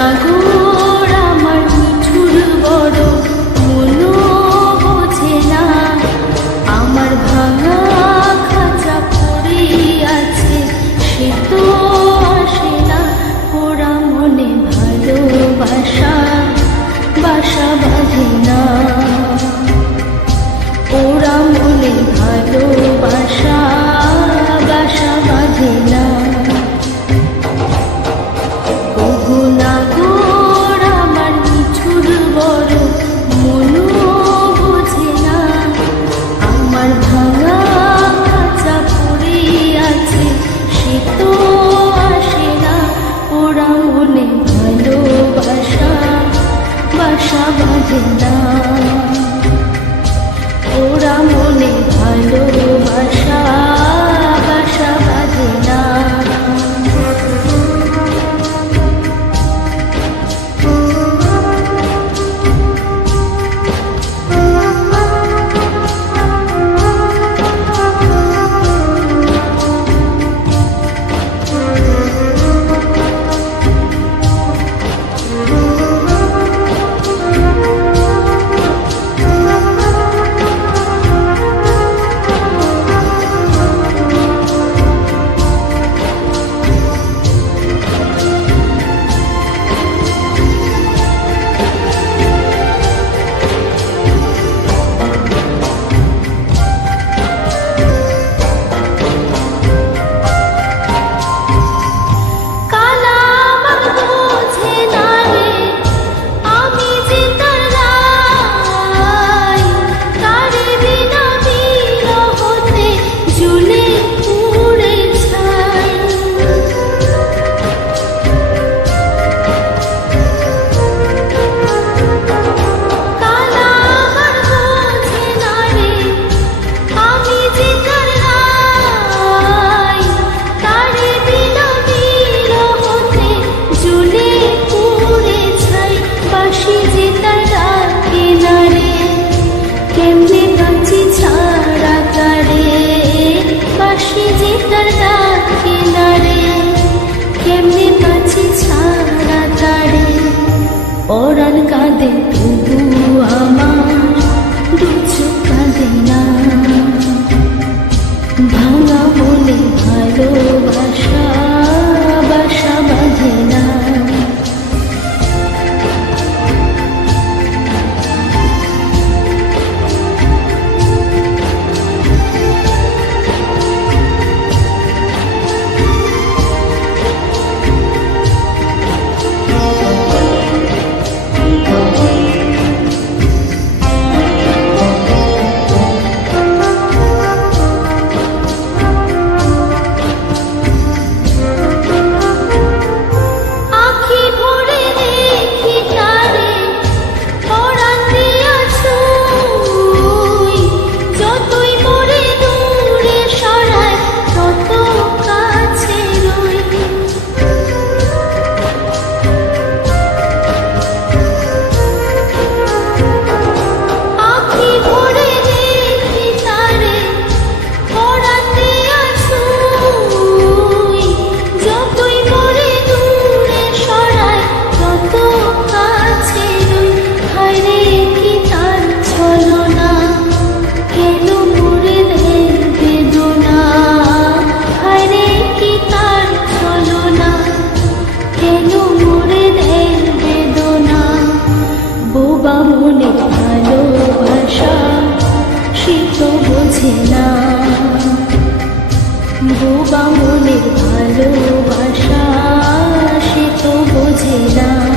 নাগর আমার মিঠুর বড় মনো বোঝে না, আমার ভাঙা খাঁচা পড়ে আছে সে তো আসে না, ওরা মনে ভালোবাসা বাসা বাঁধে না, ওরা মনে ভালোবাসা বাসা বাঁধে না। ওগো নাগর আমার মিঠুর বড় মনো বোঝে না, আমার ভাঙা খাঁচা পড়ে আছে সে তো আসে না, ওরা মনে ভালোবাসা বাসা বাঁধে না, ওরা মনে ভালোবাসা বাসা বাঁধে না। পরাণ কাঁদে তবু আমার দুচো কাঁদে না, ভাঙা মনে ভালোবাসা বাসা বাঁধে না। মনে ভালোবাসা সে তো বোঝে না, বোবা মনের ভালোবাসা সে তো বোঝে না।